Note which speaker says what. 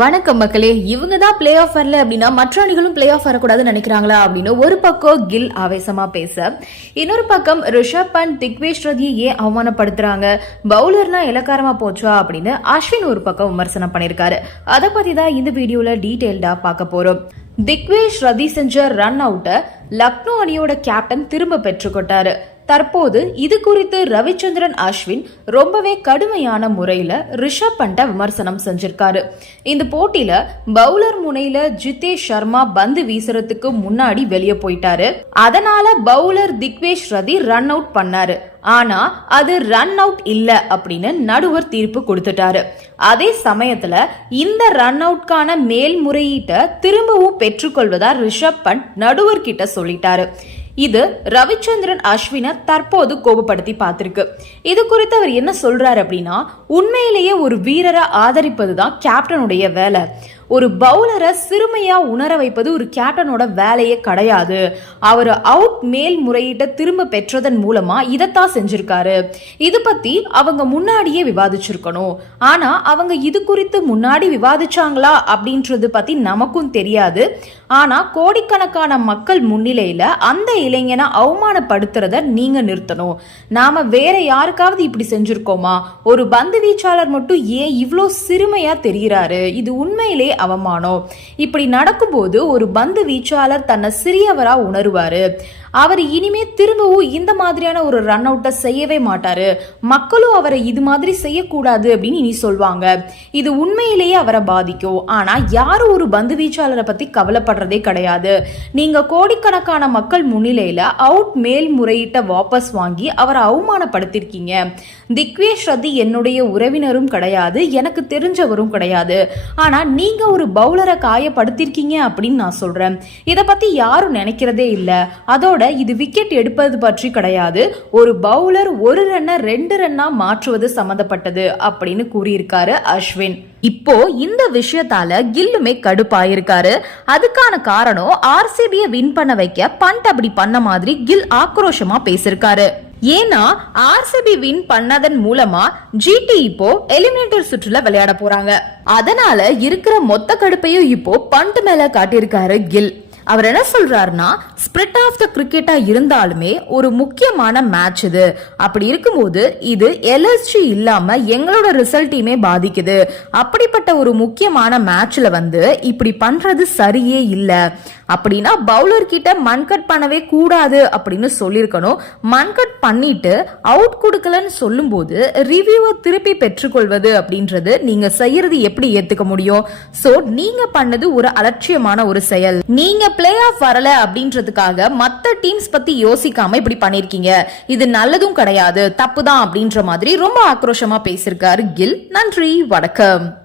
Speaker 1: வணக்கம் மக்களே இவங்க தான் பிளே ஆஃப் வரல அப்படின்னா மற்ற அணிகளும் பிளே ஆஃப் வரக்கூடாதுன்னு நினைக்கிறாங்களா அப்படின்னு ஒரு பக்கம் கில் ஆவேசமா பேச இன்னொரு பக்கம் ரிஷப் பண்ட் திக்வேஷ் ரதியை ஏன் அவமானப்படுத்துறாங்க? பவுலர்னா இலக்காரமா போச்சா அப்படின்னு அஸ்வின் ஒரு பக்கம் விமர்சனம் பண்ணியிருக்காரு அதை பத்தி தான் இந்த வீடியோல டீட்டெயில்டா பார்க்க போறோம். திக்வேஷ் ரதி செஞ்ச ரன் அவுட்டை லக்னோ அணியோட கேப்டன் திரும்ப பெற்றுக்கொட்டாரு. தற்போது இது குறித்து ரவிச்சந்திரன் அஸ்வின் ரொம்பவே கடுமையான முறையில ரிஷப் பண்ட விமர்சனம் செஞ்சிருக்காரு. இந்த போட்டியில பவுலர் முனையில ஜிதேஷ் சர்மா பந்து வீசுறதுக்கு முன்னாடி வெளியே போயிட்டாரு. அதனால பவுலர் திக்வேஷ் ரதி ரன் அவுட் பண்ணாரு. ஆனா அது ரன் அவுட் இல்ல அப்படின்னு நடுவர் தீர்ப்பு கொடுத்துட்டாரு. அதே சமயத்துல இந்த ரன் அவுட்கான மேல்முறையீட்டை திரும்பவும் பெற்றுக்கொள்வதா ரிஷப் பண்ட் நடுவர் கிட்ட சொல்லிட்டாரு. இது ரவிச்சந்திரன் அஸ்வினை தற்போது கோபப்படுத்தி பார்த்திருக்கு. இது குறித்து அவர் என்ன சொல்றாரு அப்படின்னா உண்மையிலேயே ஒரு வீரரை ஆதரிப்பதுதான் கேப்டனுடைய வேலை. ஒரு பவுலரை சிறுமையா உணர வைப்பது ஒரு கேப்டனோட வேலையே கிடையாது. அவர் அவுட் மேல் முறையீட்டை திரும்ப பெற்றதன் மூலமா இதைத்தான் செஞ்சிருக்காரு. இது பத்தி அவங்க முன்னாடியே விவாதிச்சிருக்கணும். ஆனா அவங்க இது குறித்து முன்னாடி விவாதிச்சாங்களா அப்படின்றது பத்தி நமக்கும் தெரியாது. ஆனா கோடிக்கணக்கான மக்கள் முன்னிலையில அந்த இளைஞனை அவமானப்படுத்துறத நீங்க நிறுத்தணும். நாம வேற யாருக்காவது இப்படி செஞ்சிருக்கோமா? ஒரு பந்து வீச்சாளர் மட்டும் ஏன் இவ்வளோ சிறுமையா தெரிகிறாரு? இது உண்மையிலே அவமானம் இப்படி நடக்கும்போது ஒரு பந்து வீச்சாளர் தன்னை சிறியவரா உணருவாரு. அவர் இனிமே திரும்பவும் இந்த மாதிரியான ஒரு ரன் அவுட்டை செய்யவே மாட்டாரு. மக்களும் அவரை இது மாதிரி செய்யக்கூடாது அப்படின்னு இனி சொல்வாங்க. இது உண்மையிலேயே அவரை பாதிக்கும். ஆனா யாரும் ஒரு பந்து வீச்சாளரை பத்தி கவலைப்படுறதே கிடையாது. நீங்க கோடிக்கணக்கான மக்கள் முன்னிலையில அவுட் மேல்முறையீட்டை வாபஸ் வாங்கி அவரை அவமானப்படுத்திருக்கீங்க. திக்வேஷ் ரதி என்னுடைய உறவினரும் கிடையாது எனக்கு தெரிஞ்சவரும் கிடையாது. ஆனா நீங்க ஒரு பவுலரை காயப்படுத்திருக்கீங்க அப்படின்னு நான் சொல்றேன். இதை பற்றி யாரும் நினைக்கிறதே இல்லை. அதோட இது விக்கெட் எடுப்பது பற்றி கிடையாது. ஒரு பவுலர் ஒரு ரன்னை ரெண்டு ரன்னாக மாற்றுவது சம்மந்தப்பட்டது அப்படின்னு கூறியிருக்காரு அஸ்வின். இப்போ இந்த விஷயத்தால கில்லுமே கடுப்பாயிருக்காரு. அதுக்கான காரணம் ஆர்சிபியை வின் பண்ண வைக்க பண்ட் அப்படி பண்ண மாதிரி கில் ஆக்ரோஷமா பேசிருக்காரு ஏன்னா ஆர்சிபி வின் பண்ணதன் மூலமா ஜிடி இப்போ எலிமினேட்டர் சுற்றுல விளையாட போறாங்க. அதனால இருக்கிற மொத்த கடுப்பையும் இப்போ பண்ட் மேல காட்டியிருக்காரு கில். அவர் என்ன சொல்றாருன்னா ஸ்பிரிட் ஆஃப் த கிரிக்கெட்டா இருந்தாலுமே ஒரு முக்கியமான மேட்ச் இது. அப்படி இருக்கும்போது இது எலர்ஜி இல்லாம எங்களோட ரிசல்ட்டையுமே பாதிக்குது. அப்படிப்பட்ட ஒரு முக்கியமான மேட்ச்ல வந்து இப்படி பண்றது சரியே இல்லை. அப்படின்னா பவுலர் கிட்ட மண்கட் பண்ணவே கூடாது அப்படின்னு சொல்லியிருக்கணும். மண் கட் பண்ணிட்டு அவுட் கொடுக்கலன்னு சொல்லும்போது ரிவ்யூவை திருப்பி பெற்றுக்கொள்வது அப்படின்றது நீங்க செய்யறது எப்படி ஏத்துக்க முடியும்? சோ நீங்க பண்ணது ஒரு அலட்சியமான ஒரு செயல். நீங்க பிளே ஆஃப் வரல அப்படின்றதுக்காக மத்த டீம்ஸ் பத்தி யோசிக்காம இப்படி பண்ணிருக்கீங்க. இது நல்லதும் கிடையாது தப்பு தான் அப்படின்ற மாதிரி ரொம்ப ஆக்ரோஷமா பேசியிருக்காரு கில். நன்றி வணக்கம்.